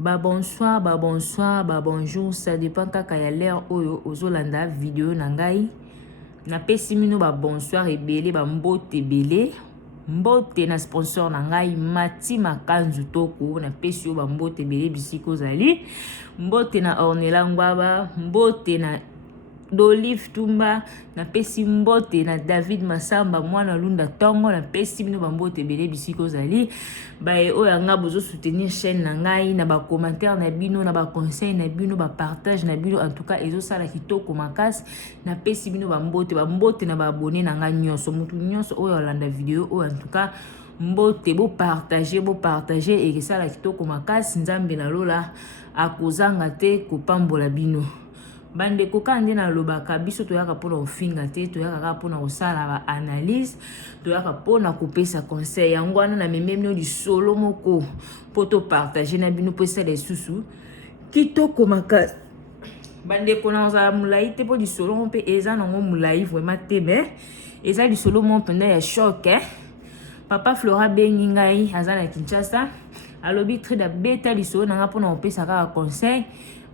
Bonsoir, bonsoir, bonjour, ça dépend kaka ya l'heure oyo ozolanda vidéo na ngai. Na pesi mino bonsoir ebele mbote ebele. Mbote na sponsor na ngai Mati Makanzu Toko na pesi yo mbote ebele bisiko zali. Mbote na Ornella Ngwaba, mbote na d'Olive Tumba, na pesi mbote na David Masamba mwana Lunda Tongo na pesi mino mbote ebele bisiko zali. Oyo nga bozo soutenir chaîne na ngai na ba commentaire na bino na ba conseil na bino ba partage na bino, en tout cas ezo sala kitoko makasi na pesi bino mbote na ba abonné na ngai nyonso mutu nyonso oyo olanda vidéo oyo, en tout cas mbote bo partager et sala kitoko makasi. Nzambe na lola akozanga te kopambola bino. Bande kokande na lobaka biso toyaka pona ofinga te, toyaka pona osala ba analyse, toyaka pona kopesa conseil yango wana na mememno di solo moko poto partager na bino pesa les susu kitoko makasi. Bande kona oza mulai te po di solo mo pe eza nango mulai vraiment te, mais eza di solo mo penda ya choc Papa Flora bengi ngai azana Kinshasa alobi très da beta di solo nanga pona opesa ka conseil.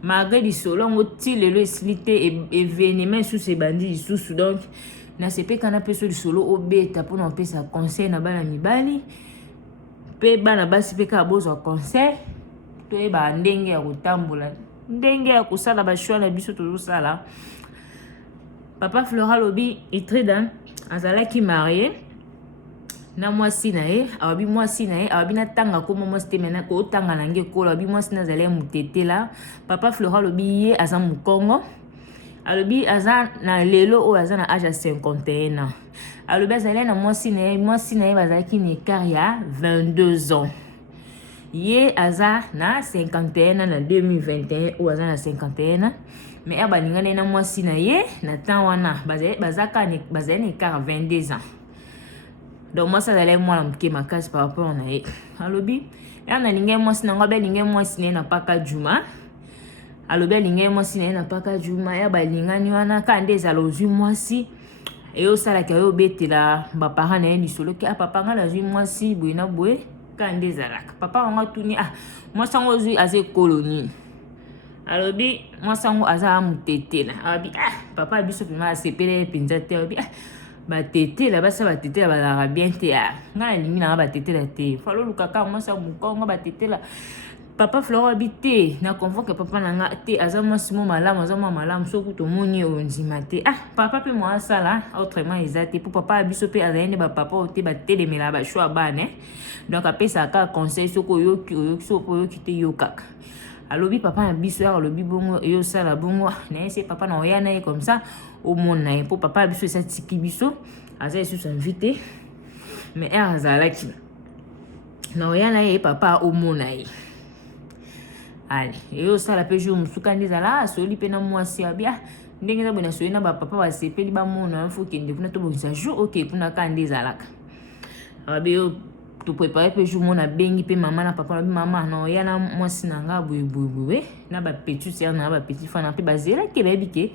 Malgré du solo, on tire le slité et événement sous ces bandits sous donc na sepe kana peso du solo au beta pour nous faire conseil na bana mibali pe bana basi pe ka bozo conseil to e ba ndenge ya kotambola ndenge ya kusala ba choix na biso to sala. Papa Flora lobi itrida azalaki marié na mwasi na ye awabi na tanga ko momo stemena ko tanga nange ko awabi mwasi na zale mutetela. Papa Flora lobi ye aza mukongo, alobi aza na lelo o aza na âge 51 ans. Alobi azale na mwasi na ye bazaki ni écart ya 22 ans. Ye aza na 51 ans na 2021 o aza na 51 ans. Mais abaningane na mwasi na ye na temps wana bazaka ni bazali écart 22 ans. Donc moi ça allait moi l'amke ma casse par rapport na ye. Alobi ya na linge mwasi na ngobe linge mwasi na paka juma. Alobi linge mwasi na paka juma ya ba lingani wana kande za lozu mwasi. Eyo sala ka yo betela ba parents na ni solo ki papa nga la zu mwasi boina boe kande za laka. Papa nga tuni mwasi ngo zu aze colonie. Alobi mwasi ngo aza mutetela. Alobi papa biso pima sepele penza te alobi ba tete la basa ba tete la ba bien te nga limi na ba tete la te falo lukaka mo sa mukongo ba tete la. Papa Flora habité na convoque papa na nga te azama simo malamu azama malamu so kuto moni onzima te papa pe mo asala autrement ezate pour papa biso pe azane ba papa te ba telemela ba choix bane donc apesa ka conseil soko yo soko yo kite yo kaka. Alobi papa na biso ya alobi bongo yo sala bongo na ese papa na oyana ye comme ça au monde na pour papa biso sa tiki biso aza yesu invité mais azalaki na oyana ye papa au monde na ye. Allez yo sala pe jour musuka ndizala soli pe na mwasi abia ndenge na bona soli na ba papa ba sepeli ba mona faut que ndekuna to bonisa jour OK puna ka ndizalaka abi yo to préparer pe jour mona bengi pe mama na papa na mama na yana mwasi na nga boye na ba petit sœur na ba petit fana pe bazela ke bebi ke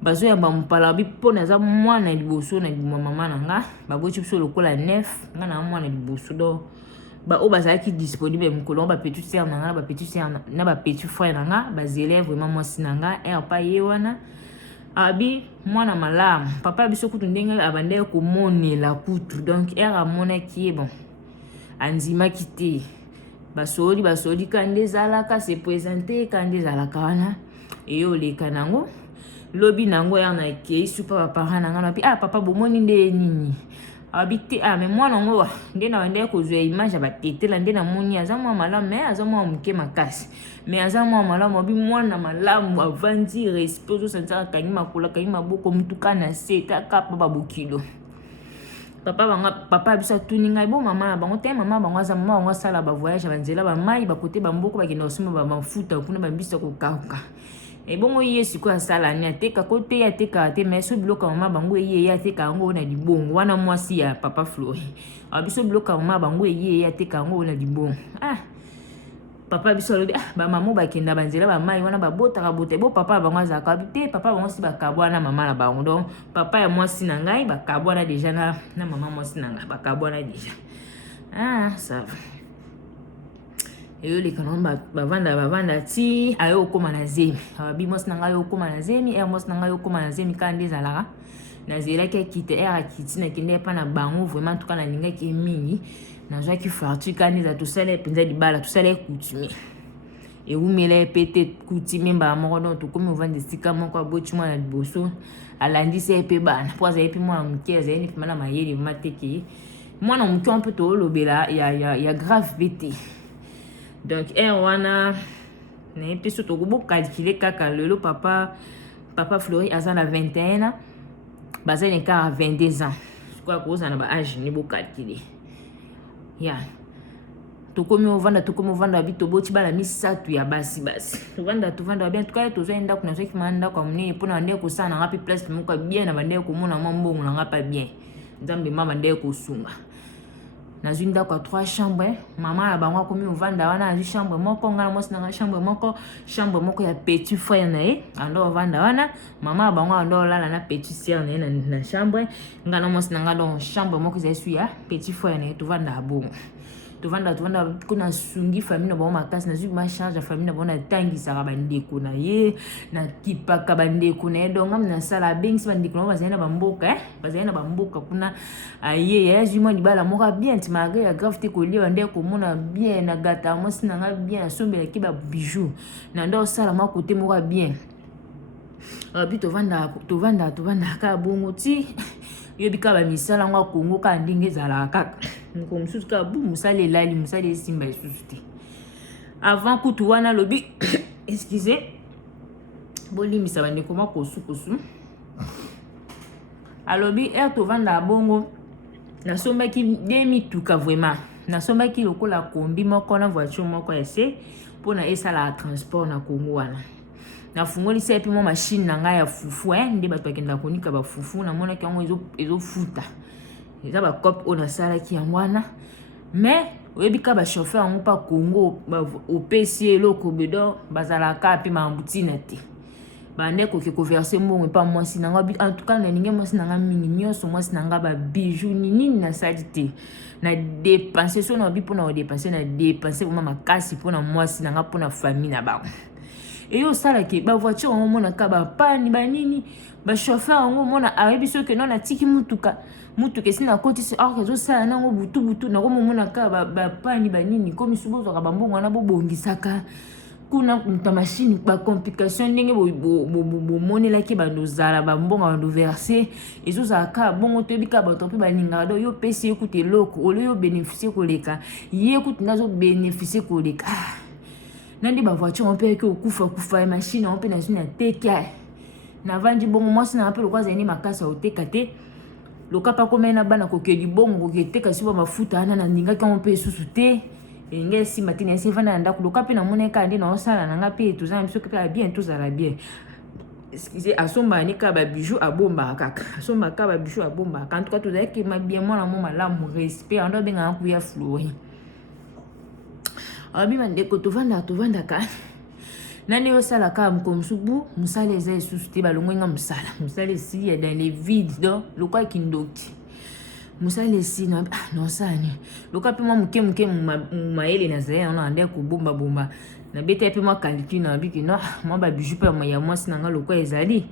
bazo ya ba mpala bi pona za mwana liboso na mama na nga ba go chips lokola 9 nga na mwana liboso do ba o bazaki disponible mukolo ba petit sœur na nga ba petit sœur na ba petit frère na nga bazela vraiment mwasi na nga pa ye wana abi mwana malamu papa biso kutu ndenge abande ko monela kutu donc mona ki bon anzima kite basoli kande zalaka se présenter kande zalaka wana eyo leka nango lobi nango ya na ke super papa na ngana pi papa bomoni nde nini habité mais mwana ngo nde na wende ko zwe image ba tetela nde na moni azamwa malamu mais azamwa muke makasi mais azamwa malamu bi mwana malamu avandi respect zo santaka kanyi makula kanyi maboko mutuka na seta kapa babukilo. Papa bisa tuni ngai bo mama na bango te mama bango za mama bango sala ba voyage ba nzela ba mai ba kote ba mboko ba kenda osuma ba mafuta kuna ba bisa ko kauka e bongo yesu ko sala ni ateka kote ya teka te mais so bloka mama bango ye ya teka ngo na dibongo wana mwasi ya papa Flori abiso bloka mama bango ye ya teka ngo na dibongo papa biso lobi ba mama ba kenda ba nzela ba mai wana ba bota bo papa bango za ka bite papa bango si ba kabwana mama na bango donc papa ya mwasi na ngai ba kabwana déjà na mama mwasi na ngai ba kabwana déjà ça va eyo leka na bavanda ti ayo okoma na zemi abi mwasi na ngai okoma na zemi mwasi na ngai okoma na zemi kaka nde ezalaka nazelaki akite akiti nakende epa na bango vraiment tuka nalingaki mingi nazwaki fartu kaka nde eza tosala mpenza libala tosala ekutume ewumela epete kutime mbala moko donc tokomi ovanda esika moko aboti mwana liboso alandisi ye mpe bana mpo azali mpe mwana moke azali ni mpema na mayele vraimen teke mwana moke wa mpe toolobela ya grave mpe te donc wana naye mpe so tokobokalkile kaka lelo papa Flori aza na 21 ans bazali kaka 22 ans sikoya kozala na baage ni bokalkile ya tokomi ovanda abi toboti bala misatu ya basi tovanda bien tukaye tozwa ndako nazwaki ma ndako ya monene mpona bandeke kosala nanga mpe place moko ya bien na bandeke komona mwa mbongo nanga mpa bien nzambe ma bandeke kosunga nazwi ndako ya 3 chambre mama na bango akomi ovanda wana nazwi chambre moko ngai na mwasi nanga chambre moko ya petit frère na ye ando ovanda wana mama na bango ando olala na petit sœur na ye na chambre ngai na mwasi nanga donc chambre moko ezali su ya petit frère na ye tovanda bongo tovanda kuna sungi famille na bango makasi nazwi ma charge ya famille na bango natangisaka bandeko na ye nakipaka bandeko na ye donc ngami nasala abengisi bandeko na bango bazali na bamboka kuna aye azwi mwa libala moko bien ti malgré ya grave te kolia bandeko komona bien na gata mwasi na nga bien nasombelaki babijou na nde osala mwa kote moko bien abi tovanda kaka bongo ti yobi kaka bamisala ngo akongo kaka ndenge ezalaka kaka moko mosusu kaka bu mosala elali mosala esimba lisusu te avant kutu wana alobi excuse bolimisa bandeko mwa kosukosu alobi tovanda bongo nasombaki demituka vraiment nasombaki lokola kombi moko na voiture moko ese mpona esala transport na kongo wana nafungolisi epi mwa machine na ngai ya fufu nde bato bakenda konika bafufu namonaki yango ezofuta eza bacope oyo nasalaki yango wana mais oyebi ka bachauffeur yango mpa kongo opesi eloko bedo bazalaka mpe mambutina te bande koke koverse mbongo epa mwasi nanga en tout cas nalingi mwasi nanga mingi nyonso mwasi nanga babijou nini nasali te na dépense so na obi mpona kodepense na dépense vraimen makasi mpona mwasi nanga mpona famille na bango eyo osalaki bavoiture yango omonaka bapani banini bachauffeur yango omona ayebi soki no natiki mutuka esi nakotisi or ezosala nango butu nakomomonaka bapani banini komi so bozwaka bambongo wana bobongisaka kuna muta machine bacomplication ndenge bomonelaki bandozala bambongo bandoverse ezozalaka bongo toyebi kaka bato mpe balingaka do yo pesi ekuta eloko olio yo bénéficie koleka ye ekuta nazobénéficie koleka nandi bavoiture mpe eke okufa ya machine mpe nazwi na teka navandi bongo mwasi na mpe lokwa azali makasi ya oteka te lokapa komena bana kokeli bongo koketeka si mafuta wana na ndingaki yango mpe esusu te elingi esimba te nayesi evanda na ndako loka mpe namoneka nde naosala nanga mpe tozala biso mpe ya bien tozala bien excuse asombani kaka babijou abombaka kaka asombaka kaka babijou abombaka en tout cas tozalaki mabien mwana mo malamu respect ando abengaka kuya Flori abi bandeko tovandaka nani osalaka mokomsubu mosala eza esusu te balongwenga mosala esili ya dans les vides donc lokwa kindoki mosala esili nosani lokwa mpe mwa moke mayele nazali yango na nde kobombabomba nabeta mpe mwa calcul na biki no mwa babiju mpe ya mwasi na nga lokwa ezali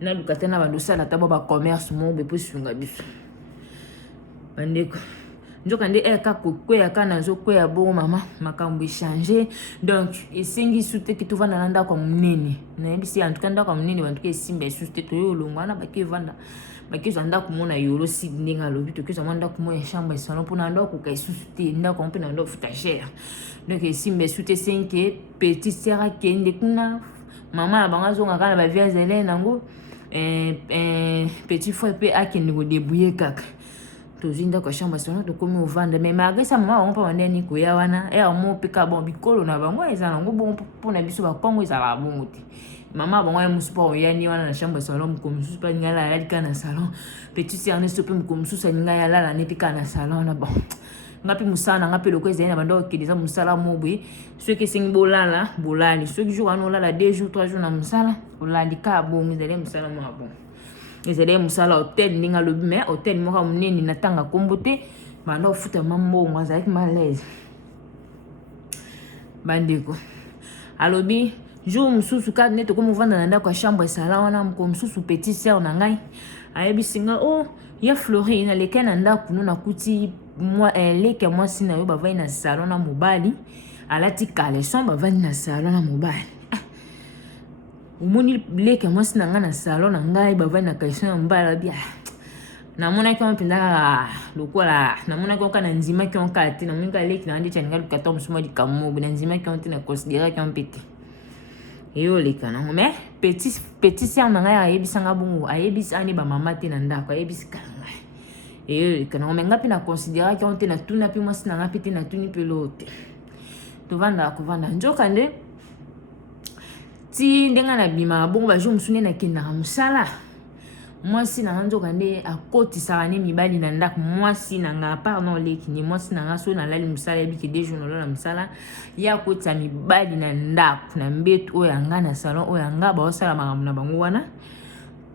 naluka te na bandosala ata bo bacommerce mo be mpo sunga biso bandeko nzoka nde eka kokweya ka nazokweya bongo mama makambo echange donc esengi su te ke tovanda na ndako ya monene nayebisi en tout cas ndako ya monene bantuka esimba esusu te toyo olongo wana bakezwa ndako mo na yolo side ndenge alobi tokezwa mwa ndako mo ya chambre ya salon mpona ndako koka esusu te ndako mpe na ndo futa cher donc esimba esusu te senke petit sere akende kuna mama na bango azongaka na bavie azele nango petit frère mpe akende kodebouye kaka tozwi ndako ya chambre salon tokomi ovanda mais malgré ça mama bango mpe bandeni koya wana mo peka bon bikolo na bango eza nango bongo mpona biso bakongo ezalaka bongo te mama bango ya mosusu mpa oyani wana na chambre salon moko mosusu mpe alinga alala alika na salon petit sere neso mpe moko mosusu alinga alala ne mpe kaka na salon na bon nga mpe mosala na nga mpe loko ezali na bando okende eza mosala mo boye soki esengi bolala bolali soki jour wana olala 2 jours 3 jours na mosala olali kaka bongo ezali mosala moko bon ezali mosala hotel ndenge alobi mais hotel moko monene na tanga kombo te bando ofuta mbongo azalaki malaise bandeko alobi jour mususu ka neto ko muvanda na ndako ya chambre sala wana ko mususu petit sœur na ngai ayebisinga oh ya Florine aleka na ndako no nakuti moi leke mwasi na yo bavai na salon na mobali alati caleçon bavandi na salon na mobali umoni leke mwasi na ngai na salon na ngai bavandi na caleçon na mobali bia namonaki mpenda lokola namonaki okana ndimaki onkate namonaka leki na ndeti aninga lukata musuma likamobo na ndimaki onte na considéraki ompete eyo leka nango mais petit sœur na ngai ayebisanga bongo ayebisani bamama te na ndako ayebisika na ngai eyo leka nango mais nga mpe na considéraki onte na tuna mpe mwasi na ngai mpe te na tuni mpe loo te tovanda kovanda nzoka nde ti ndenge na bima bongo bajour mosu nde nakendaka mosala mwasi na nga nzoka nde akotisaka ne mibali na ndako mwasi na nga pardon leki ni mwasi na nga so nalali mosala yebiki 2 jours nalola mosala ye akotisa mibali na ndako na mbetu oyo yanga na salon oyo yanga baosala makambo na bango wana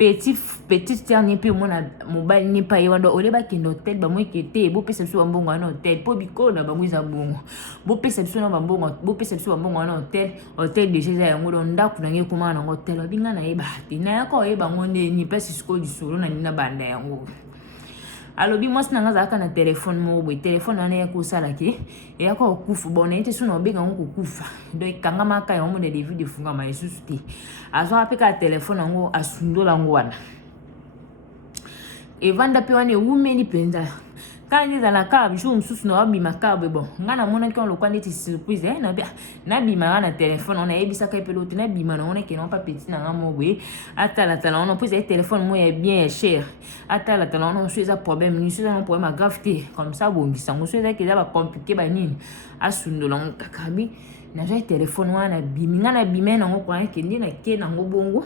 petit sœur ni mpe omona mobali ni mpa ye wana ole bakende hotel bamoyeke te bopesa biso bambongo wana hotel mpo bikolo na bango eza bongo bopesa biso bambongo wana hotel deja eza yango do ndako nange ekomaka nango hotel babinga nayeba te nayaka oyeba ngo ndeni mpasi sikoyo lisolo na nini na banda yango alobi mwasi na nga azalaka na telefone moko boye telefone wana eyaka osalaki eyaka kokufa bon naye te so na obenga ngo kokufa donc ekangamaka yango mona devid efungama lisusu te azwaka mpe kaka telefone yango asundola yango wana evanda mpe wana ewumeli mpenza kala nde ezalaka jour mosusu na wabima kabe bon nga namonaki on lokwa ndeti surprise nabimaka na telefone wana ayebisaka mpe lote nabima nango nakende mpa petit na nga mo boye atalatala wana mpo ezali telefone mo ya bien ya cher atalatala wana mosu eza problème nini so eza no problème agrave te comme ça abongisango so ezaki eza bacomplike banini asundola ngo kakabi nazwaki telefone wana nabimi nga nabima nango kwa kende nake nango bongo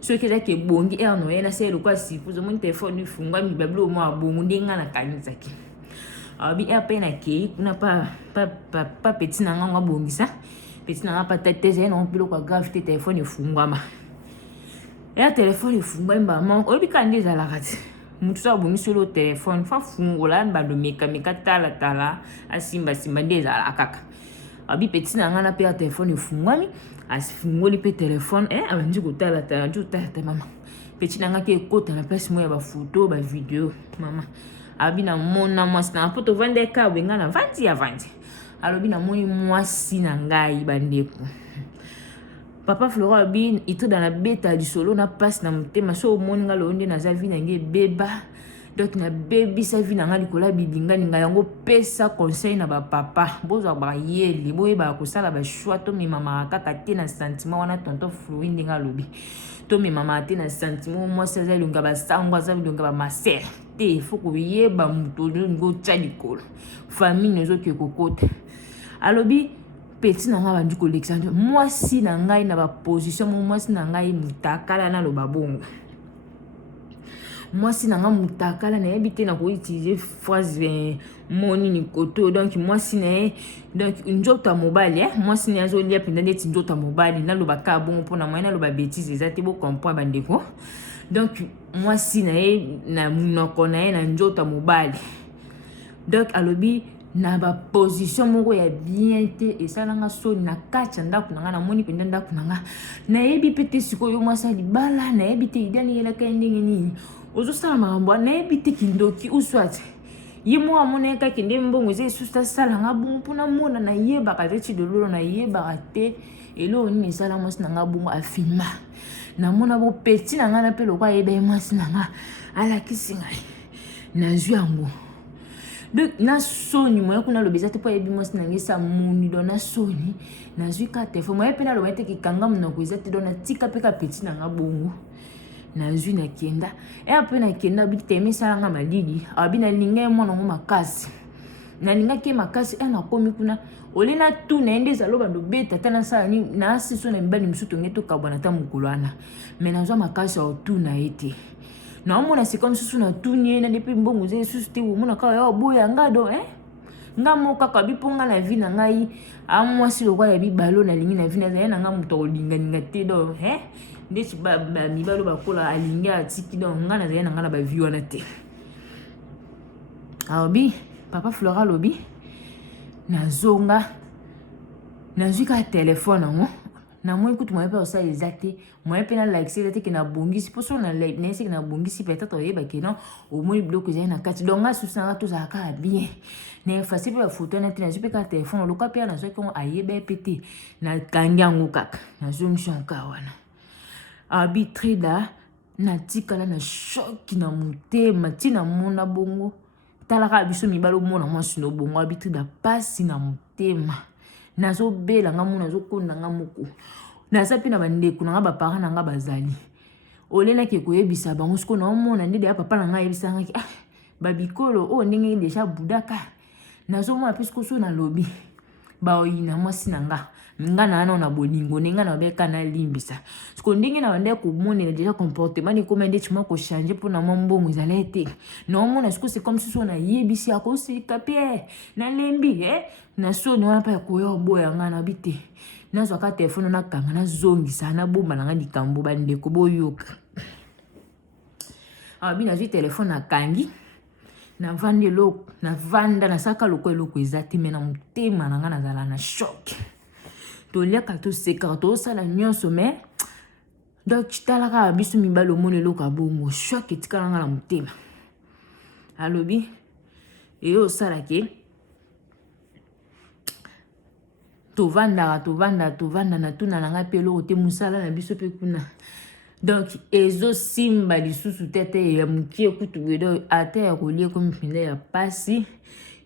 soki ezaki ebongi ere noye nase lokwa sifuzo moni telefone efungwami babilo omo abongo nde nga nakanisaki abi ere mpe nakei kuna pa petit na nga ngo abongisa petit na nga pa tete ezali nango mpe lokwa grave te telefone efungwama ere telefone efungwami bama oyebika nde ezalaka te mutu so abongisi olo telefone fa fungola bando mekameka talatala asimbasimba nde ezalaka kaka abi petit na nga na mpe ere telefone efungwami asifungoli mpe telefone abandi kotalatala nti otalata mama petit na nga ke ekota na place mo ya bafoto bavideo mama abi namona mwasi na nga mpo tovanda ekabwe nga na vandi alobi namoni mwasi na ngai bandeko papa Flora abi itoda na beta lisolo na pasi na motema so omoni nga loo nde naza vi nange ebeba donc nabebisa vi na nga likola bidinganinga yango pesa conseil na bapapa bozwa bayeli boyebaka kosala bashoi tomemamaka kaka te na sentiment wana tonton Flori ndenge alobi tomemamaka te na sentiment mwasi aza elonga basango aza elonga bamasere te fo koyeba moto olingi otya likolo famille ezoki kokota alobi petit na nga bandi kolekisa mwasi na ngai na baposition mwasi na ngai mutakala naloba bongo mwasi na nga mutakala nayebi te na koutilize phrase moni ni koto donc mwasi na ye donc nzoto ya mobali mwasi na ye azolia mpenza ndeti nzoto ya mobali nalobaka bongo mpona mwaye naloba bétise eza te bocomprendre bandeko donc mwasi na ye na munoko na ye na nzoto ya mobali donc alobi na baposition moko ya bien te esalanga soni na kati ya ndako na nga namoni mpenza ndako na nga nayebi mpe te sikoyo mwasi ya libala nayebi te idaniyelaka ye ndenge nini ozosala makambo nayebi te kindoki uswati ye mo amona kaka nde mbongo eza esusu asalanga bongo mpona mona nayebaka te tidololo nayebaka te eloo nini esala mwasi na nga bongo afilma namona bo peti na nga na mpe lokwa ayeba ye mwasi na nga alakisi ngai nazwi yango donc na soni moye kuna lobi eza te mpo ayebi mwasi na ngai esa moni do na soni nazwi ka telefone moye mpe naloba ete kikanga monoko eza te do natika mpe ka peti na nga bongo nazwi nakenda mpe nakenda abi teme esalanga malili abi nalinga ye mwana ngo makasi nalingaki ye makasi nakomi kuna ole na tu na ye nde ezaloba ndobeta ata nasala nini naasiso na mibali mosusu tonge tokabwana ata mokolo wana me nazwa makasi aotuna ye te naomona sika mosusu natuni ye nande mpe mbongo eza lisusu te omona kaka ya oboya nga do nga mo kaka abi mpo nga na vi na ngai amwasi lokwa ya bibalo nalingi na vi naza ye na nga moto akolinganinga te do ndeti mibalo bakola alingi atiki donc nga nazali na nga na bavi wana te alobi papa Flora alobi nazonga nazwi ka telefone nango na moi écoute moi pe ça exacté moi pe na like c'est que na bongisi pour son na like na c'est que na bongisi peut-être yeba que non au moins bloc j'ai na kati donc sous ça tout ça ka bien na facile pour photo na tena pe ka téléphone loka pe na so ko ayeba pété na kangango kaka na zoom sur ka wana arbitre da na tikala na choc na motema tina mona bongo talaka biso mibalo mona mwasi no bongo arbitre da pasi na motema nazo bela nga mona zo konda nga moko naza pe na bandeko na nga bapara na nga bazali olena ke koyebisa bango siko na omona ndede ya papa na nga yebisa nga ki babikolo o ndenge deja budaka nazo mona pe siko so na lobi ba oyina mwasi na nga na ana na bolingo ninga na beka na limbisa siko ndenge na bande ko monela deja comportement ni comme ndeti moko changer pour na mbongo ezalete na omona siko c'est comme si so na yebisi akosi kapie na lembi na so no pa ko yo boya nga na bite nazo ka telefone na kanga na zongisa na bomba na nga likambo bande ko boyoka bina zwi telefone na kangi na vande lo na vanda na saka loko eloko ezati me na motema na nga nazala na choc to leka to seka to sala nyonso me donc talaka biso mibalo mona eloko abongo choc etikala nga na motema alobi eyo sala ke tovanda na tuna na nga pe eloko te musala na biso pe kuna donc ezo simba lisusu tete ya mukie kutu bedo ate ya kolie komi pinde ya pasi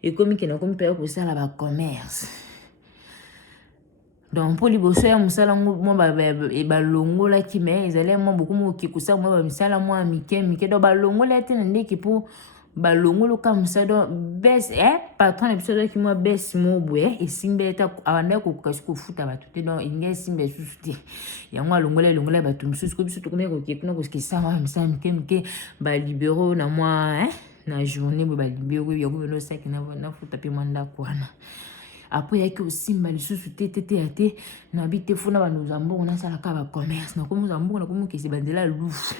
e komi kena komi pe ko sala ba commerce donc pour liboso ya musala mo ba longola ki me ezale mo beaucoup mo ki kusa mo ba misala mo mike do ba longola te ndeki pour ba longolo comme ça donc bes patron episode ki mo bes mo bwe e simbe ta abanda ko kasiko futa ba tout donc inge simbe susuti ya mo longola ba tout susu ko biso to komeko ki kuna ko ski sa misa mike ba libéraux na moi na journée ba libéraux ya ko no saki na futa pe manda kwana après yaki osimba lisusu tete ate na bite funa ba nous ambo na sala ka ba commerce na ko nous ambo na ko mo kesi bandela lufu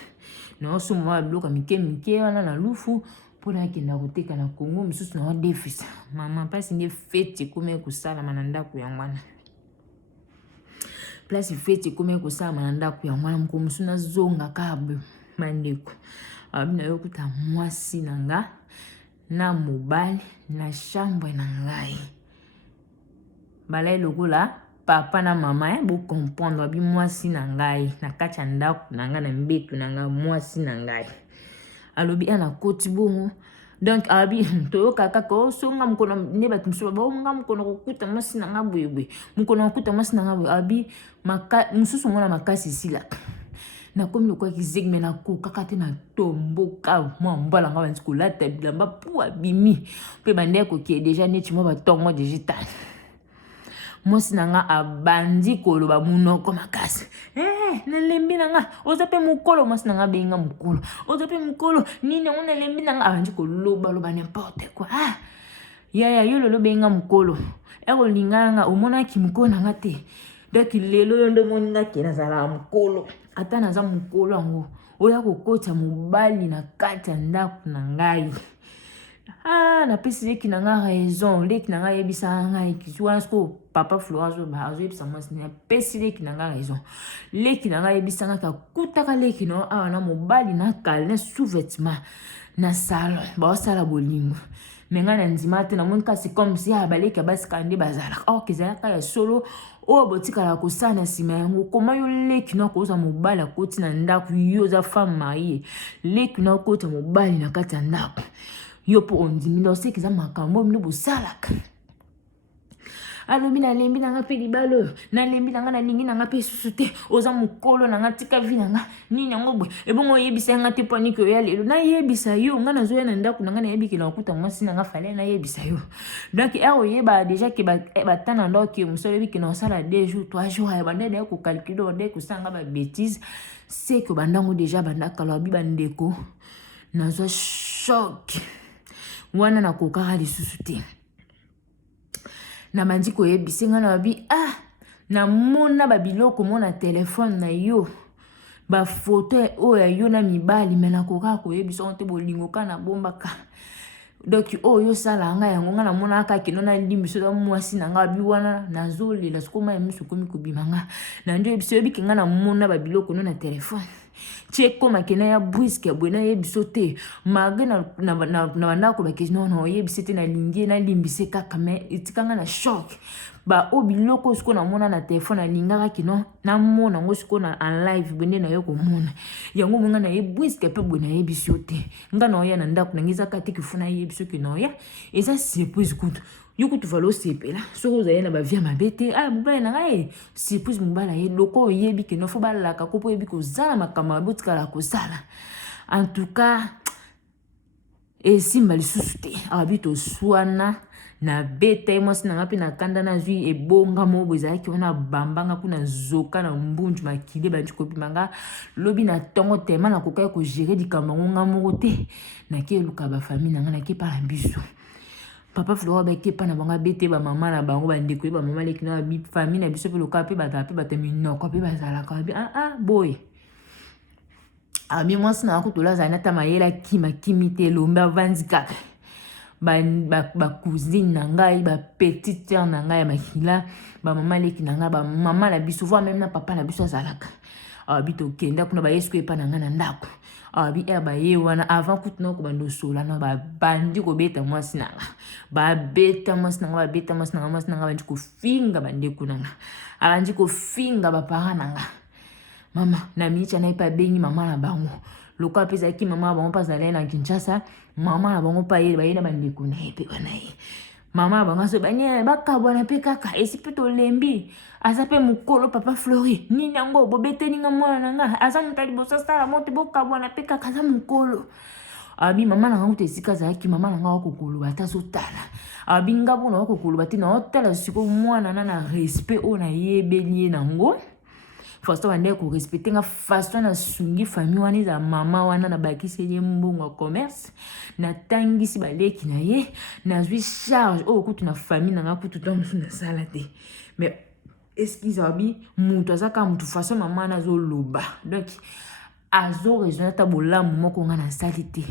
na so mo ba bloka mike wana na lufu pour la qui n'a roté qu'à la Congo, mais sous nos défis. Maman passe une fête comme un ça la mananda kuyangwana. Place fête comme un ça mananda kuyangwana comme sous na zonga kabe mandeko. Abina yokuta mwasi nanga na mobile na chambre nangai. Balai lokola papa na mama bo comprendre abi mwasi nangai na kacha ndako nanga na mbetu nanga mwasi nangai. Alobi ana koti bongo donc abi to kaka ko so ngam kono ne batumso ba ngam kono kukuta mwasi nanga bwebwe mkono kukuta mwasi nanga bwe abi maka mususu mona makasi sila na komi lokwa kizigme na ko kaka te na tomboka mo mbala nga banti ko lata bilamba pu abimi pe bande ko ki déjà neti mo ba tongo digital mwasi nanga abandi koloba munoko makasi na lembi nanga ozape mukolo mwasi nanga benga mukolo ozape mukolo nini ona lembi nanga abandi koloba loba n'importe quoi ya yo lolo benga mukolo ero linganga omona ki mukolo nanga te donc lelo yondo moninga ke nazala mukolo ata naza mukolo ngo oya kokota mobali na kati ndako na ngai na pesi leki na nga raison leki na nga yebisa nga ikizwa sko papa Florence ba azo yebisa mwasi na pesi leki na nga raison leki na nga yebisa nga ka kutaka leki no na mobali na kale na sous-vêtement na salon ba sala bolingo menga na ndima te na moni kasi comme si baleki basi kande bazala kezala ya solo o botika la kosana sima yango koma yo leki na koza mobali akoti na ndako yo za femme mariée leki na koti mobali na kati ya ndako yo po ondimi na oseki za makambo mino bosalaka alobi na lembi nanga pe libalo na lembi nanga na lingi nanga pe susu te oza mukolo nanga tika vi nanga nini yango bwe ebongo yebisa nga te poni ko ya lelo na yebisa yo nga na zoya na ndako nanga na yebiki na okuta mwasi nanga fale na yebisa yo donc yeba déjà ke batana ndo ke musolo yebiki na osala 2 jours 3 jours ya bande ko calculer bande ko sanga ba bêtise c'est que bandango déjà bandaka lobi bandeko na zo choc wana na kokaka lisusu te na bandi koyebisa nga na babi na mona babiloko mona telefone na yo ba photo oyo yo na mibali me na kokaka koyebisa te bolingo ka na bombaka donc oyo sala nga yango nga na mona aka kino na limbiso da mwasi na nga biwana na zoli la skoma ya miso komi kubimanga na ndio ebiso yebiki nga na mona ba biloko no na telefone cheko makena ya briske bwena yebiso te mage na bandako bakezi no yebise te na lingi na limbise kaka me itikanga na shock ba o biloko siko na mona na telefone alingaka kino na mona ngo siko na en live bwende na yo komona yango monga na ye briske pe bwena yebiso te nga na oya na ndako na ngiza kati kifuna yebiso kino ya eza surprise kutu yokutu valo sepela soko ozali na bavia mabe te mobali na ngai surprise mobala ye loko oyebi kino fo balaka ko po yebi kozala makambo mabe otikala kosala en tout cas esimba lisusu te abi toswana na bete mwasi na nga mpe na kanda na zwi ebonga mobo ezalaki wana bambanga kuna zoka na mbunju makide bandi kopimanga lobi na tongo tema na kokai kogere likambo yango nga moko te nake eluka bafamille na nga nake pa na biso papa Flora beke pa na banga bete ba mama na bango bandeko ba mama leki na bi famille na biso pe loka pe bata pe bateminoko pe bazala ka bi boy abi mwasi na kutola zana ta mayela kimi te lomba vanzi kaka ba cousine na ngai ba petite sœur na ngai makila ba mama leki na ngai ba mama na biso voire même na papa na biso azalaka abi to kenda kuna ba yesu epa na ngai na ndako abi ba ye wana avant kutuna ko bando sola na ba bandi ko beta mwasi na nga ba beta mwasi na nga ba beta mwasi na nga mwasi na nga bandi ko finga bande kuna nga abandi ko finga ba para na nga mama na micha na ipa bengi mama na bango loka pesa ki mama bango pas na na Kinshasa mama na bango pa ye ba ye na bande kuna epe wana ye mama bango so banye bakabwana pe kaka esipito lembi azape mukolo papa Flori ni nango bobete ninga mwana nga aza mutali bosa sala mote bokabwana pe kaka za mukolo abi mama na nga utesika zaki mama na nga wakokolo bata so tala abi ngabo na wakokolo batina otala siko mwana na respect ona yebeli nango Fosta wande ko respecter nga façon na sungi famille wana za mama wana na bakisi ye mbongo commerce na tangisi baleki na ye na zwi charge kutu na famille na nga kutu tamusu na sala te mais excuse abi mutu azaka mutu façon mama na zo loba donc azo raisonner ta bolamu moko nga na sali te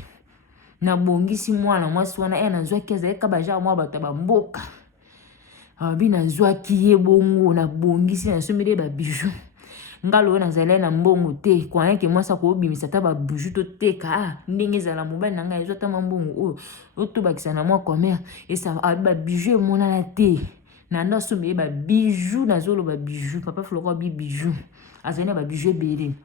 na bongisi mwana mwasi wana na zwa keza eka baja mwa bato ba mboka abi na zwa ki ye bongo na bongisi na somele ba bijou ngalo na zala na mbongo te kwa yake mwasa ko bimisa ta ba bijou to teka ndenge zala mobali na ngai ezota mbongo to bakisa na mwa commerce esa ba bijou mona na te na ndo somele ba bijou na zolo ba bijou papa Flora bi bijou azana ba bijou bele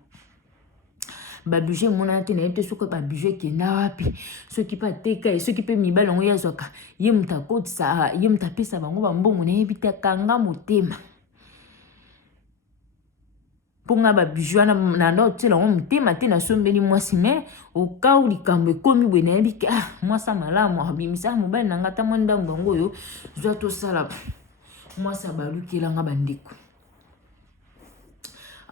ba bijou mona te na ete soko ba bijou ke na wapi soki pa teka soki pe mibala ngo ya zoka ye mutakotsa ye mutapesa bango ba mbongo na yebita kanga motema ponga ba bijou na ndo tela ngo mutema te na sombeli mwasi me okau likambo ekomi bwe na yebika mwasa malamu abimisa mobali na ngata mwanda mbongo yo zwa to sala mwasa balukela nga bandeko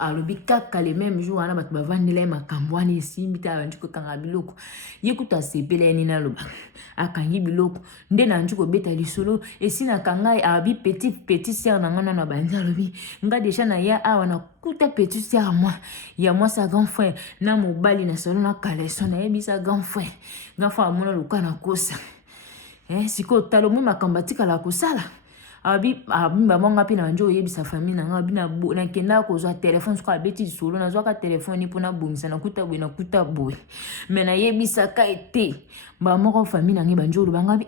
alobi kaka le même jour wana bato bavandela makambo wana esimbi te abandi kokanga biloko ye kutu asepela ye nini aloba akangi biloko nde na nji kobeta lisolo esinaka ngai abi petit sœur na ngai na bandi alobi nga deja na ya awa na kuta petit sœur ya moi sa grand frère na mobali na solo na kaleso na yebisa grand frère amona luka na kosa siko talo mwi makambo atikala kosala abi babonga pe na njo yebisa famille na nga bina na kenda ko zwa téléphone so ka beti solo na zwa ka téléphone pour na bongisa na kuta boy mais na yebisa ka ete ba moko famille na ngi banjo banga bi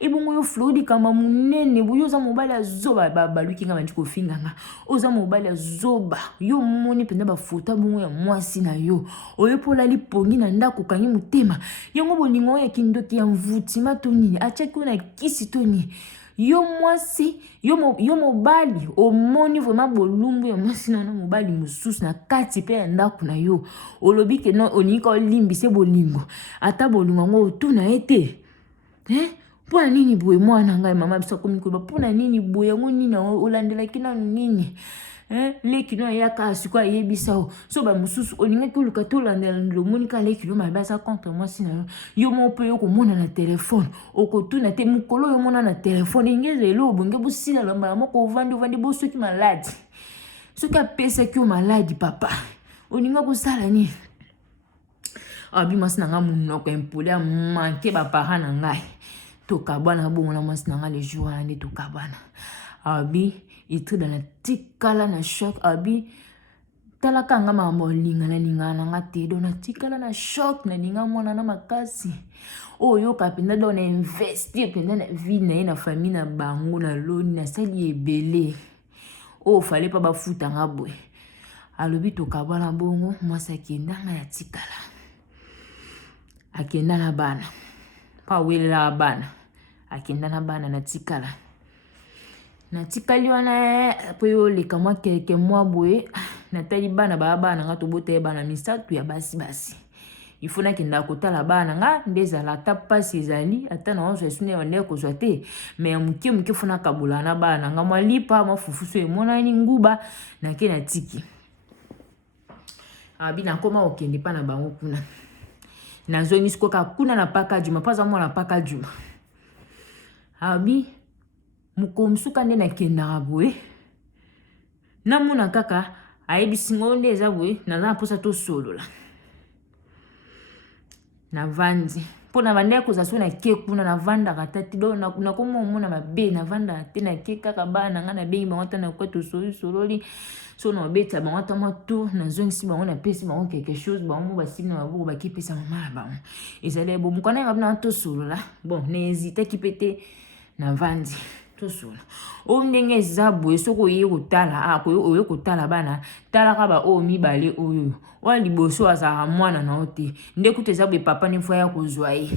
ebongo yo Flori kama munene buyo za mobali azoba baluki nga banji ko finga nga oza mobali azoba yo moni penda ba photo bongo ya mwasi na yo oyo pola lipongi na ndako kanyi mutema yango bolingo ya kindoki ya mvutima toni achaki na kisi toni yo mwasi yo mobali omoni vraiment bolumbu ya mwasi na mobali mususu na kati pe ndako na yo olobi ke no onika olimbise bolingo ata bolingo ngo otuna ete pona nini boye mwana ngai mama biso komi ko pona nini boye ngo nini olandela kina nini leki no ya ka sikwa yebisa so ba mususu olinga kuluka to landela lomonika leki no mabasa contre moi sina yo mo pe yo ko mona na téléphone okotuna te mukolo yo mona na téléphone ngeze lo bonge busila lamba moko vandi bo soki maladi soki apesa ki maladi papa olinga ko sala ni abi mwasi na nga munoko impoli manke bapara na ngai tokabwana bongo na mwasi na nga le jour wana nde tokabwana abi itrida na tikala na choc abi talaka nga makambo lingana na nga te do na tikala na choc na ninga mwana na makasi oyoka mpenza do na investir mpenza na vie na ye na famille na bango na loni nasali ebele fale pa bafuta nga boye alobi tokabwana bongo mwasi akenda nga ya tikala akenda na bana pa welela bana akenda na bana na tikala na tikali wana po yoleka mwa kelke mwa boye natali bana bana nga tobota bana misatu ya basi ifo nakenda kotala bana nga ndezala ata pasi ezali ata na onzo esune wande kozwa te me muke funa kabula na bana nga mwa lipa mwa fufuso emonani nguba nake na tiki abi nakoma okende pa na bango kuna nazongi sikoka kuna na paka juma paza mwana paka juma abi mukomsuka nde nakendaka boye namona kaka ayebisi ngo nde eza boye naza na mposa tosolola navandi mpo na bande kozala so nake kuna navandaka tati do nakoma omona mabe navandaka te nake kaka bana nga nabengi bango ata nakwa tosololi so na obeta bango ata mwa tour nazongisi bango napesi bango quelque chose bango mo basili na maboko bakipesa mama na bango ezali bo mokana yanga bina tosolola bon nehésitaki mpe te navandi tosola ndenge eza boye soki oye kotala oye kotala bana talaka baoyo mibale oyo wana liboso azalaka mwana na yo te nde kuta eza boye papa nefo ya kozwa ye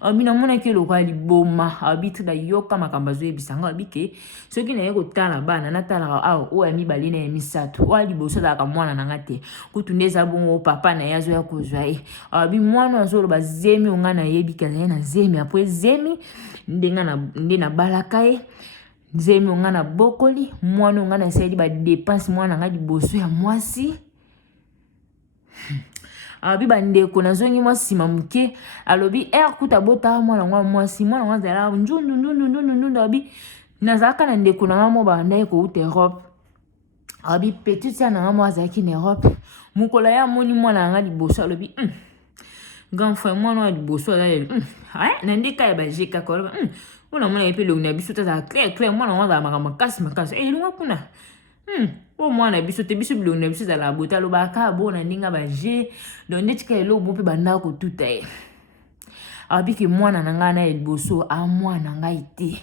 abi namonaki eloko ya liboma abi trida yoka makambo azoyebisanga abi ke soki naye kotala bana natalaka oyo ya mibale na ya misato oyo liboso azalaka mwana na nga te kutu nde eza bongo papa na ye azoya kozwa ye abi mwana azoloba zemi onga nayebi kaza ye na zemi apres zemi nde nabalaka ye zemi onga na bokoli mwana onga nasali badepense mwana nga liboso ya mwasi abi bandeko nazongi mwa nsima moke alobi kuta bota mwana ngwa mwasi mwana ngwa azala njundu abi nazalaka na ndeko na nga mo banda ye kouta Europe abi petite ya na nga mo azalaki na Europe mokolo ya amoni mwana nga liboso alobi grand frère mwana wa liboso azali na ndeka ya bajeka koloba ona mwana ye mpe longi na biso tazala clair mwana ngwa azala makambo makasi elonga kuna mwana biso te biso bilongi na biso ezala bota alobaka bona ndenge baje donc nde tika eloko bo mpe bandaka kotuta ye abiki mwana na ngai na liboso mwana ngai te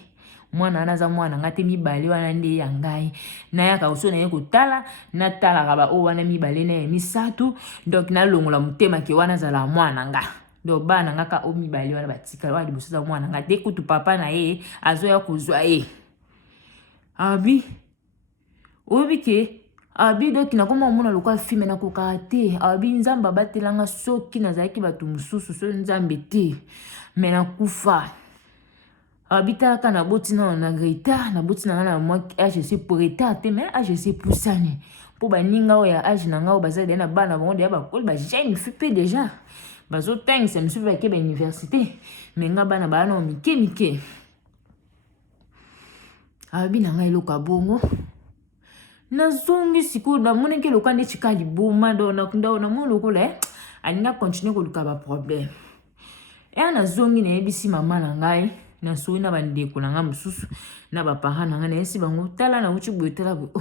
mwana wana aza mwana ngai te mibale wana nde ya ngai nayaka oso na ye kotala natalaka baoyo wana mibale na ye misato donc nalongola motema ke wana azala mwana ngai donc bana nga ka o mibale wana batikala wana liboso aza mwana ngai te kutu papa na ye azoya kozwa ye abi oyebi ke abi doki nakoma omona lokwa filme nakokaka te abi nzambe abatelanga soki nazalaki bato mosusu so nzambe te me nakufa abi talaka naboti nano na retard naboti na nga na mwa age se pour retard te me age se pusani mpo baninga oyo ya age na nga oyo bazali deya na bana bango deya bakoli bajeune fi mpe deja bazotangisa misusu bake bauniversité me nga bana bana o mike abi na nga eloko abongo nazongi sikoyo namonaki eloko nde tika liboma namoni lokola alinga continue koluka baproblème nazongi nayebisi mama na ngai nasoyi na bandeko na ngai mosusu na baparent na ngai nayesi bango tala nauti boye tala boye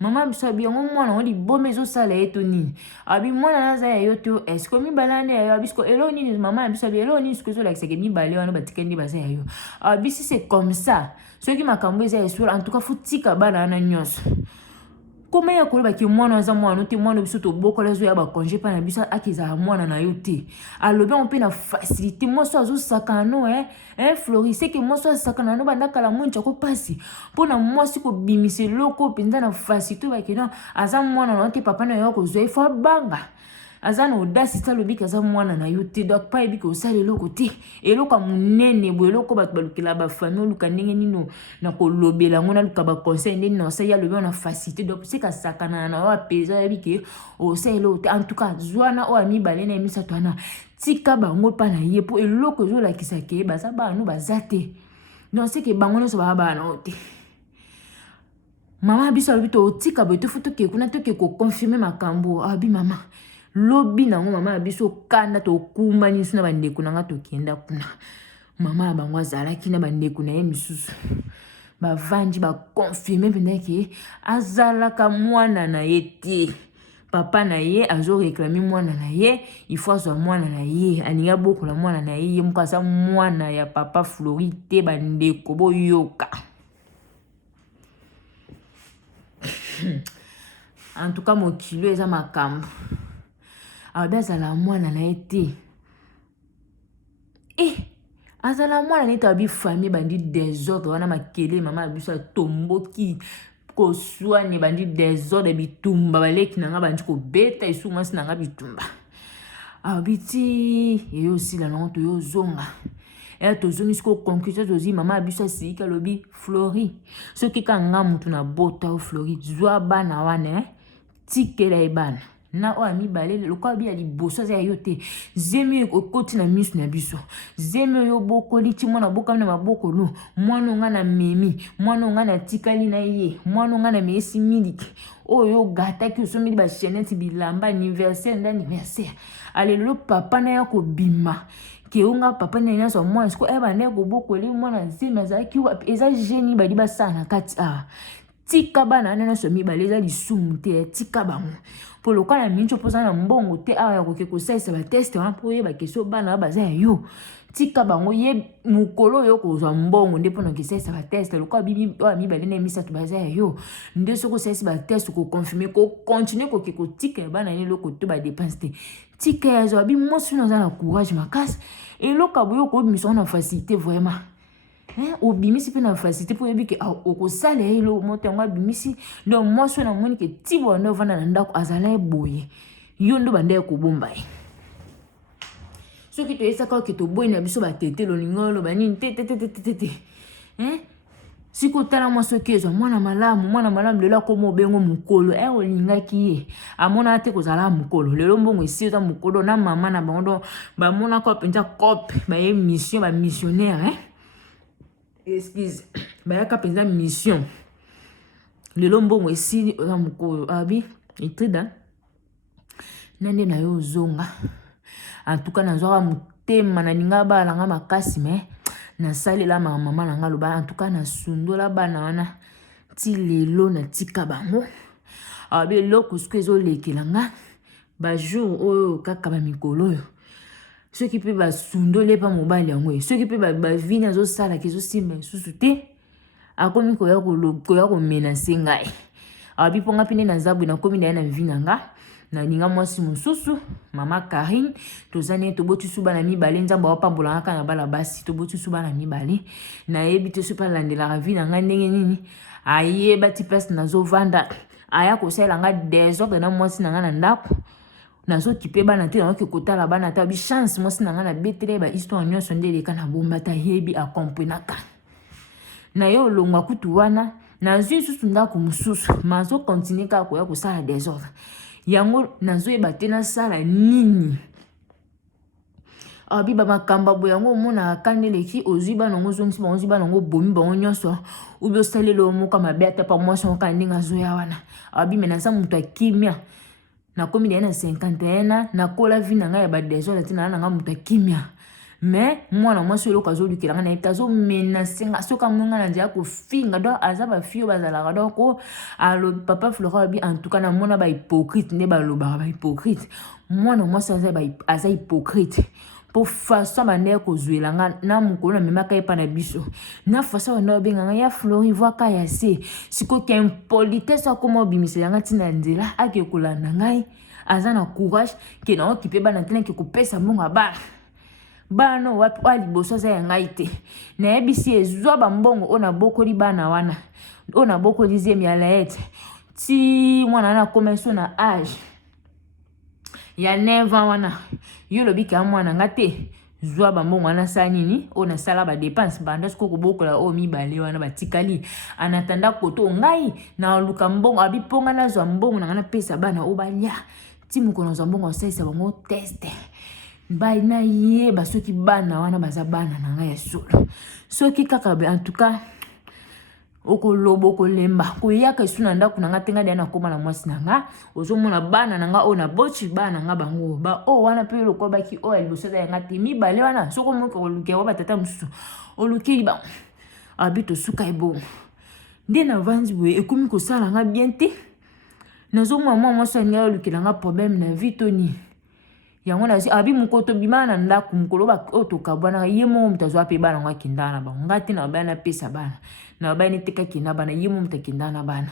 mama biso abi yango mwana ngo liboma ezosala ye to nini abi mwana naza ya yo te eske mibale nde ya yo abi siko elo nini mama na biso abi elo nini siko ezolakisake mibale wana batikali nde baza ya yo abi si c'est comme ça soki makambo eza esola en tout cas futika bana wana nyonso koma ya koloba ke mwana aza mwana te mwana biso tobokola zo ya bakonje pa na biso akizala mwana na yo te alobi on pe na facilité moso azosakana no Flori c'est que moso azosakana no bandakala moncha ko pasi mpona mwasi kobimisa eloko mpenza na facilité bake no aza mwana na yo te papa na yo kozwa ifo abanga aza na audace talobi ke aza mwana na yo te donc pa yebi ke osala eloko te eloko ya monene boye eloko bato balukela bafamille oluka ndenge nino na kolobela yango naluka baconseil ndenge na osali alobi wana facilité donc seka asakana na yo apesa yebi ke osala eloko te en tout cas zwana oyo ya mibale na ye misato wana tika bango mpa na ye mpo eloko ezolakisa ke baza bano baza te donc seke bango nyonso baa bana oyo te mama biso alobi to otika boye tofu toke kuna toke koconfirme makambo abi mama lobi nango mama biso kanda to kumba ni suna bandeko nanga to kenda kuna mama bango azalaki na bandeko na ye misusu bavandi bakonfirme pendeke azalaka mwana na ye te papa na ye azo réclamer mwana na ye il faut azwa mwana na ye aninga bokola mwana na ye mukasa mwana ya papa Flori te bandeko boyoka en tout cas mokilo eza makambo abazala mwana na ye te azala mwana na ye te abi famille bandi désordre wana makele mama abiso atomboki koswani bandi désordre bitumba baleki nanga bandi kobeta esu mwasi nanga bitumba abiti eyo osila nango toyozonga tozongi siko conclusion tozi mama abiso asiki alobi Flori soki kanga mutu na bota o Flori zwa bana wana tikela ye bana na o amibale lokola bi ya liboso aza ya yo te zemi okoti na misu na biso zemi yo bokoli ti mwana boka na maboko lo mwana nga na memi mwana nga na tikali na ye mwana nga na mesi miliki oyo gataki osomeli ba chaînette bilamba anniversaire d'anniversaire alelo papa na ya kobima ke unga papa na nyonso mwana siko bande kobokoli mwana zemi azalaki wapi eza génie badi basana kati tika bana nana so mibale eza lisumu te tika bango po lokola mincho poza na mbongo te awa ya koke kosalisa bateste wana po yeba keso bana baza ya yo tika bango ye mukolo yo kozwa mbongo nde mpona kosalisa bateste lokola bibi oya mibale na misato baza ya yo nde soko osalisi bateste koconfirme kocontinue koke kotika bana ne eloko to badepense te tika ya zwa bimosi no aza na courage makasi eloko boyo kobimisa wana facilité vraiment obimisi pe na facilité po yebi ke okosala elo moto yango abimisi donc moi so na moni ke tibo ndo vana na ndako azala boye yo ndo bande kobomba ye soki to esaka ke to boye na biso batete lo lingolo bani tete siko tala moi soki ezo mwana malamu lelo komo bengo mukolo olingaki ye amona te kozala mukolo lelo mbongo esi ta mukolo na mama na bango ba mona ko penja cop ba ye mission ba missionnaire excuse bayaka penza mission lelo mbongo esi oza mukolo abi etrida nande na yo zonga en tout cas nazwaka motema na ninga balanga makasi me nasalela mama na nga loba en tout cas nasundola bana wana ti lelo na tika bango abi eloko siko ezolekela nga bajour oyo kaka bamikolo oyo soki pe basundole pa mobali yango soki pe bavini azosala kezosimba lisusu te akomi koya komenase ngai abi mponga pene na zabwe nakomi na ye na vi na nga na ninga mwasi mosusu mama Karine tozane toboti su bana mibale nzambo awapambola kaka na bala basi toboti su bana mibale nayebi te so pa landelaka vi na nga ndenge nini ayeba ti place nazovanda aya kosalela nga désordre na mwasi na nga na ndako nazo kipe bana te na kotala bana ta bi chance mwasi na nga na betele ba histoire nyonso ndeleka na bomba ta yebi akomprenaka na yo longwa kutu wana nazwi susu ndako mosusu mazo continue kaka koya kosala désordre yango nazo yeba te nasala nini abi ba makamba bo yango mona kandeleki ozwi bana ngo zonisi bango ozwi bana ngo bomi bango nyonso ubi osalelo moka mabe ata pa mwasi ngo ndinga zo ya wana abi menasa mutu akimia na komi na 51 na kola vi na nga ya ba désordre tina na nga mutu akimia mais mwana mwasi eloko azolukela nga na yebita azomenase nga soki amonga na nzela kofinga donc aza bafio bazalaka donc alobi papa Flora abi en tout cas namona bahypocrite nde balobaka bahypocrite mwana mwasi aza hypocrite po façon bande kozwela nga na mokolo na memaka ye pa na biso na façon bande obenga nga ya Flori voaka ya se sikoki impolitesse akoma obimisela nga ntina nzela ake kolanda ngai aza na courage ke na okipe bana ntina ke kopesa mbongo abana bana wapi wa liboso aza ya ngai te nayebisi ezwa bambongo oyo nabokoli bana wana oyo nabokoli zemi ya laete ti mwana na akoma so na age ya 9 ans wana yo lobi ka mwana nga te zwa bambongo wana sa nini oyo nasala badepense banda siko kobokola oyo mibale wana batikali anatanda koto ngai na luka mbongo abi mponga nazwa mbongo na nga napesa bana oyo balia ti mokolo nazwa mbongo asalisa bango teste bai na yeba soki bana wana baza bana na nga ya solo soki kaka en tout cas okolobo kolemba koyaka suna ndako nanga tenga dia na koma na mwasi nanga ozomona bana nanga o na bochi bana nanga bango ba o wana pe lokwa baki o liboso za yanga te mibale wana soko mo ko lukia wa batata mususu oluki ba abito suka ebo nde na vanzi boye ekomi kosala nga bien te nazomwa mwasi anya olukela nga problème na vie toni yango na abi mukoto bimana ndako mukolo ba otoka bwana yemo mutazwa pe bana nga kindana ba ngati na bana pesa bana na bana teka kinda bana yemo mutakindana bana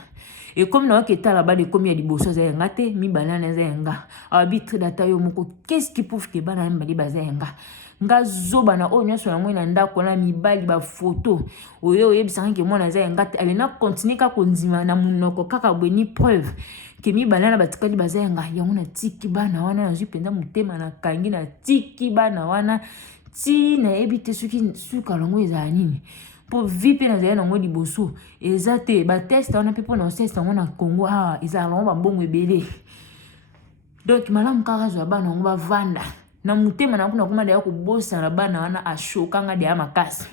et comme na oketala ba de komi ya liboso za ngate mi banana za nga abi tredata yo muko qu'est-ce qui prouve que bana mbali baza nga zoba na o nyoso na mwina ndako na mibali ba photo oyo yebisanga ke mwana za ngate alena continuer ka konzima na munoko kaka bweni preuve ke mi banana batikali bazenga yango na tiki bana wana na jipenda mutema na kangi na tiki bana wana ti na ebite suka longo eza nini po vipe na zaya na ngo liboso eza te ba test wana pe pona test ngo na Congo eza longo ba mbongo ebele donc malamu kaka zo bana ngo ba vanda na mutema na kuna kuma da ko bosa na bana wana ashokanga de makasi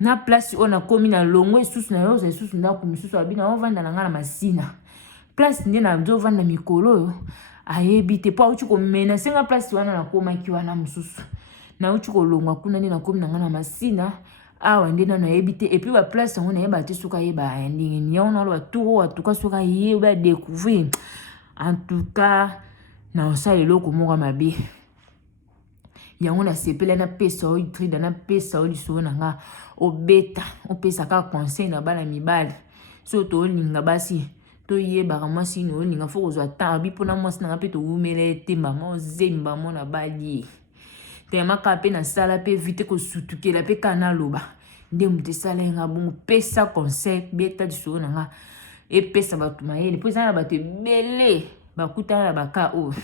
na place ona komi na longo esusu na yo esusu ndako misusu abina o vanda na ngana masina place nde na dzo vanda mikolo ayebi te pa uchi ko mena senga place wana na koma ki wana mususu na uchi ko longwa kuna nde na komi na ngana masina awa nde na yebi te et puis ba place ngona yeba te suka yeba ndingi nyona lo baturo atuka suka yeba découvrir en tout cas na osale loko moka mabe yango na sepela na pesa o trida na pesa o liso na nga obeta opesa ka conseil na bana mibali so to linga basi to yeba mwasi no linga fo kozwa temps bi pona mwasi na pe to umele temba mo zemba mo na bali te maka pe na sala pe vite ko sutukela pe kana loba nde mute sala nga bon pesa conseil beta liso na nga e pesa batu mayele pesa na batu bele bakutana baka o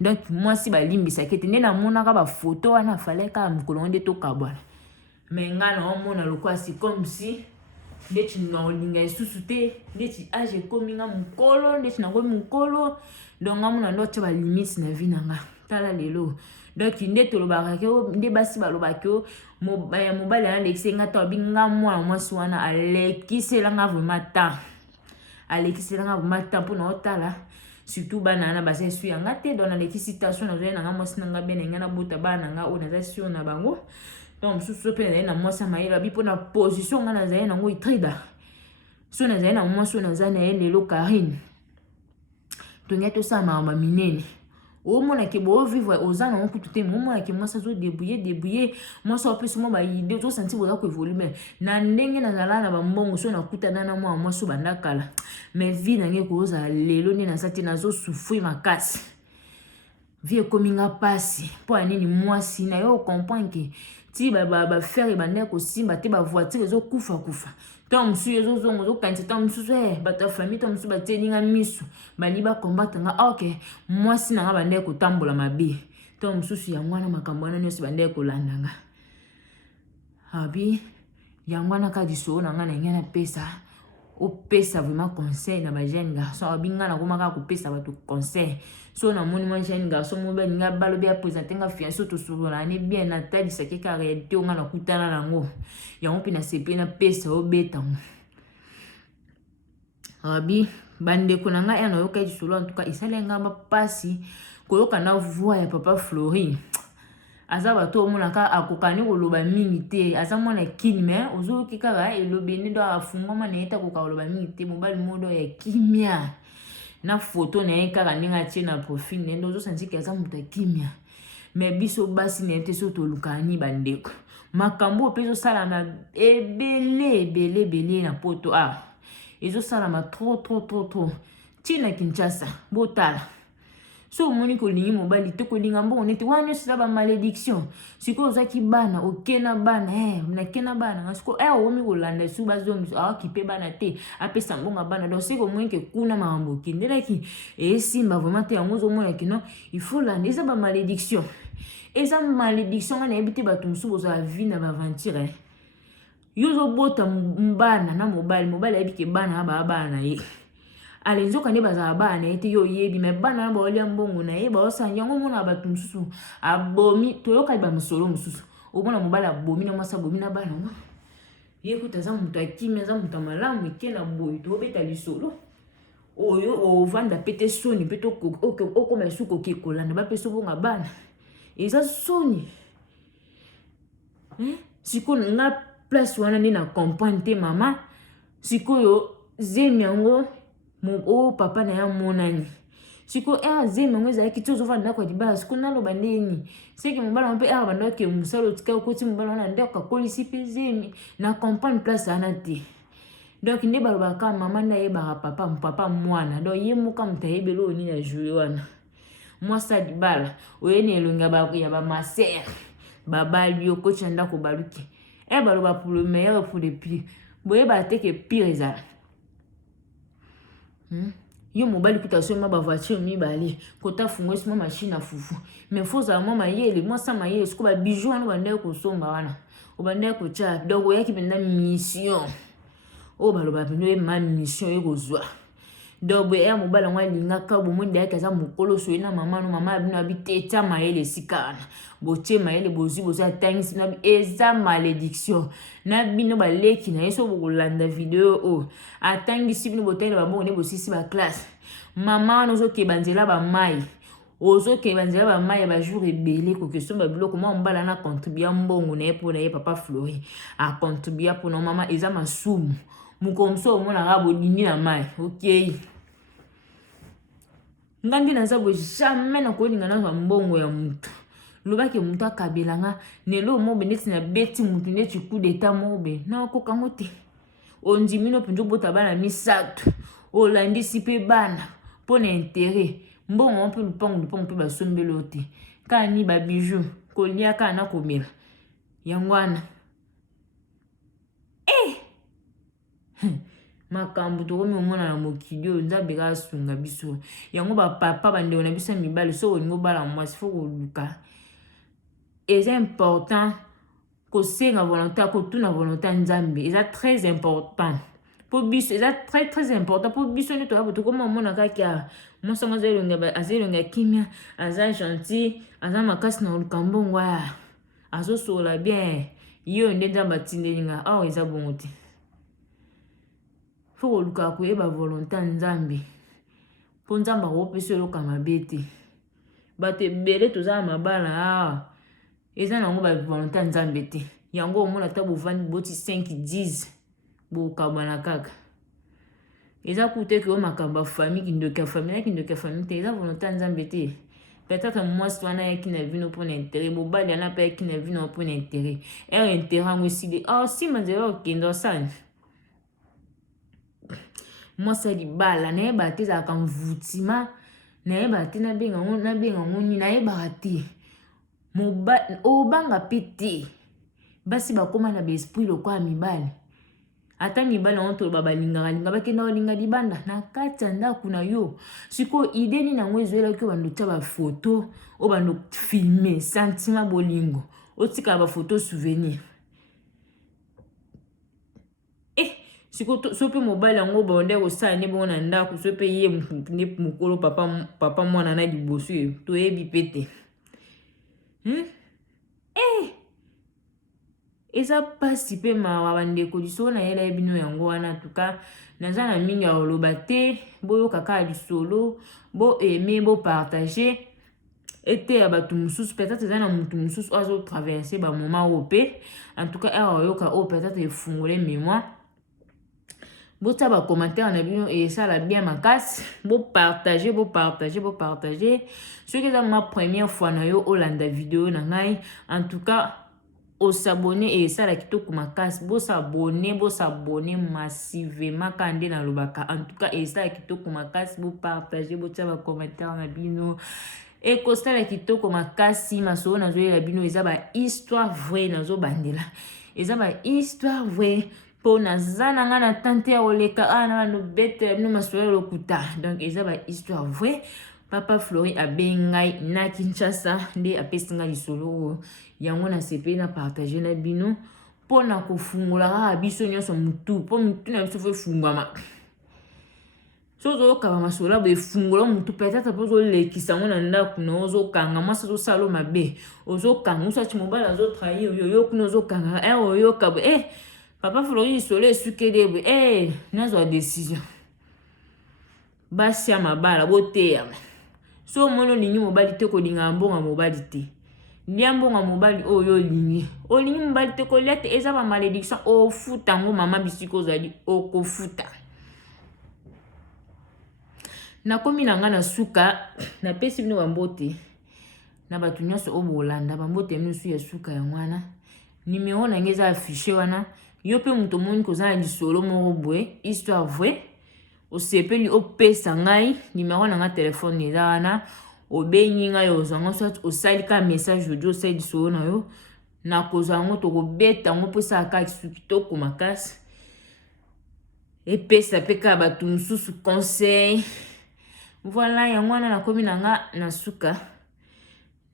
donc moi si ba limbisa kete nde na mona ka ba photo wana fallait ka mukolo nde to kabwana mais nga na mona lokwa si comme si nde ti na linga esusu te nde ti age komi nga mukolo nde ti na komi mukolo donc nga mona ndo ti ba limite na vie na nga tala lelo donc nde to lobaka ke nde basi ba lobaka ke mobali na lekise nga to binga mwana mwasi wana alekisela nga vraiment temps alekisela nga vraiment temps pour na otala surtout bana na basa su yanga te dans les situations na zoya na mwasi nanga bene ngana bota bana nga o na za sio na bango donc susu pe na mwasi maila bi pona position nga na za na ngo itrida so na za na mwasi na za na lelo Karine to ngato sa mama minene o mona ke bo vivre ozana on kutu te mo mona ke mwasi zo débrouiller mwasi opesi mo ba idée to senti boza ko évoluer na ndenge na zala na ba mbongo so na kutana na mwasi banda kala mais vie na nge ko za lelo ni na sati na zo souffrir makasi vie kominga pasi po anini mwasi na yo comprendre que ti ba faire banda ko simba te ba voiture zo kufa tom su yezo zongo zo kanti tom su ba ta famille tom su ba teninga misu bali ba combattre nga OK mwasi na nga banda ko tambola mabe tom su ya mwana makambo na nyosi banda ko landanga abi ya mwana ka diso na nga na ngana pesa o pesa vraiment conseil na ba jeune garçon abinga na komaka ko pesa ba to conseil so na moni moi jeune garçon mo ba nga balo be présenter nga fiancé to sura ne bien na tali sake ka réalité o nga na kutana nango ya mo pina sepe na pesa o beta abi bande ko na nga ya na yo ka disolo en tout cas isalenga ba pasi ko yoka na voix ya papa Flori azaba to mona ka akokani koloba mingi te azamo na kini mais ozo kikaka elobeni do afunga mana eta ko koloba mingi te mobali modo ya kimia na photo na ekaka ninga tie na profil nendo ozo sentir que azamu ta kimia mais biso basi na ete so to lukani bandeko makambo peso sala na ebele na poto ezo sala ma trop tina Kinshasa botala so moni ko lingi mobali te ko linga mbongo neti wana sila ba malédiction siko zaki bana okena bana na kena bana ngasiko omi ko landa su bazongi kipe bana te apesa mbonga bana donc siko moni ke kuna mambo kindela ki simba vraiment te yango zo mona kino il faut landa eza ba malédiction na ebite bato musubo za vie na ba aventure yozo bota mbana na mobali abike bana bana ye alenzoka ne baza bana ete yo yebi me bana ba olia mbongo na ye ba osanja ngo mona batu mususu abomi toyoka ba musolo mususu o mona mobali abomi na mwasa abomi na bana ngo Écoute, ça muta kimia, ça muta malamu, ike na boy, to beta lisolo. Oyo, o vanda pete soni, peto oko mesuko ki kolanda, ba peso bonga bana. Et ça soni. Siko nga place wana ni na comprendre te mama. Siko yo, zemi yango, o papa na ya monani. Siko zemi yango za ki tozo vanda kwa dibala, siko nalo bandeni. Seki mbala mpe banda ke musalo tika okoti mbala wana ndeka kolisi pe zemi na comprendre place ana te. Donc ne balobaka mama na yeba papa mwana. Donc ye muka mutayebelo ni na jouer wana. Moi ça dibala, oyene elonga ba ya ba maser. Baba liyo coach ndako baluki. Baloba pour le meilleur pour le pire. Boye ba te ke pire za. Yo mobali kutasoma ba voiture mi bali kota fungo sima machine à fufu mais faut ça moi mayele moi ça mayele siko ba bijou wana bande ko somba wana obande ko cha donc oyaki benda mission o baloba bino ma mission e kozwa donc boye mobali ngwa linga ka bo monde yake za mukolo so ina mama no mama bino abiteta mayele sikana botie mayele bozi boza tangisi na eza malédiction na bino baleki na yeso bokolanda video o atangisi bino botele bambo ne bosisi ba classe mama nozo ke banzela ba mai ozo ke banzela ba mai ba jour ebele ko question ba biloko mo mbala na contribuer mbongo na epo na ye papa Flori a contribuer pour no mama eza masumu mukomso mona rabo dini na mai okay ngandi na zabo jamais na ko linga na mbongo ya mutu lobaki mutu akabelanga nelo mo beneti na beti mutu neti coup d'état mobe na ko kangote ondimino pinjo bota bana misatu olandisi pe bana pour intérêt mbongo on peut lupango pe basombelo te kani ba bijou kolia kana komela yangwana makambu to komi omona na mokili oyo nzambe ka asunga biso yango bapapa bandeko na biso ya mibali soki olingi obala mwasi fo koluka eza important kosenga volonté kotuna volonté ya nzambe eza très important po biso eza très très important po biso nde toya boto koma omona kaki mosango aza elonga kimia aza gentil aza makasi na koluka mbongo aya azosola bien yo nde nzambe atindelinga awa eza bongo te faut koluka koyeba volonté ya nzambe po nzambe akopesa eloka mabe te bato ebele toza na mabala awa eza nango ba volonté ya nzambe te yango omona ta bovandi boti 5-10 bokabwana kaka eza kute ke o makambo ya famille kindoki ya famille te eza volonté ya nzambe te peut-être mwasi wana yaki na vino mpo na intérêt mobali ana mpe yaki na vino mpo na intérêt intérêt yango esili nsima nzela okende osani mwasi ya libala nayebaka te ezalaka mvutima nayebaka te nabenga ngo nini nayebaka te obanga mpe te basi bakóma na baesprit lokola mibali ata mibali yango toloba balingaka bakenda kolinga libanda na kati ya ndako na yo sikoyo ide nini yango ezwelaki oyo bando tia bafoto oyo bando filme sentiment bolingo otikala bafoto souvenir so pe mobali yango bonde kosala nde bongo na ndako so pe ye nde mokolo papa mwana na liboso ye toyebi pe te eza pasi mpe mawa bandeko lisolo na yela bino yango wana tuka naza na mingi ya koloba te boyoka kaka lisolo boaime bopartage ete ya bato mosusu peut-être eza na motu mosusu oyo azotraverse bamoma oyo mpe en tout cas awa oyoka oyo peut-être efungole mémoire bota ba commentaire na bino et ça la bien makasi bopartage ce que c'est ma première fois na yo olanda vidéo na ngai en tout cas au s'abonner et ça la kitoko makasi bo s'abonner massivement kande na lobaka en tout cas et ça la kitoko makasi bo partager bo tia ba commentaire na bino et costa la kitoko makasi maso na zo la bino eza ba histoire vraie na zo bandela eza ba histoire vraie pour nazana nga na tante ya oleka na no bete no masoya lokuta donc eza ba histoire vraie papa Flori abengai na Kinshasa nde apesinga lisolo yango na sepe na partager na bino pona kofungola ka biso nyonso mutu po mutu na biso fo fungama so zo kaba masola bo fungola mutu peut-être po zo lekisa ngona ndako na ozo kanga masa zo salo mabe ozo kanga usa chimobala zo trahir yo kuno zo kanga oyo kabo Papa Florine Solo suke debe. Nazo décision. Basi ya mabala bote ya. So mono lingi mobali te ko linga mbonga mobali te. Lia mbonga mobali oyo lingi. O lingi mobali te ko lete eza ba malédiction o futa ngo mama bisiko zali o ko futa. Na komi nanga na suka na pesi bino bambote. Na batu nyonso o bolanda bambote mnusu ya suka ya mwana. Numéro na ngeza affiché wana. Yo pe muto moni ko za lisolo moko boye histoire vraie. O sepeli o pesa ngai numéro na nga téléphone eza wana. O benyi ngai ozango soit o salika message audio sali lisolo na yo. Na kozango to ko beta ngo pesa aka kitoko makasi. E pesa peka batu mususu conseil. Voilà ya mwana na komi nanga na suka.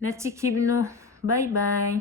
Na tiki bino. Bye bye.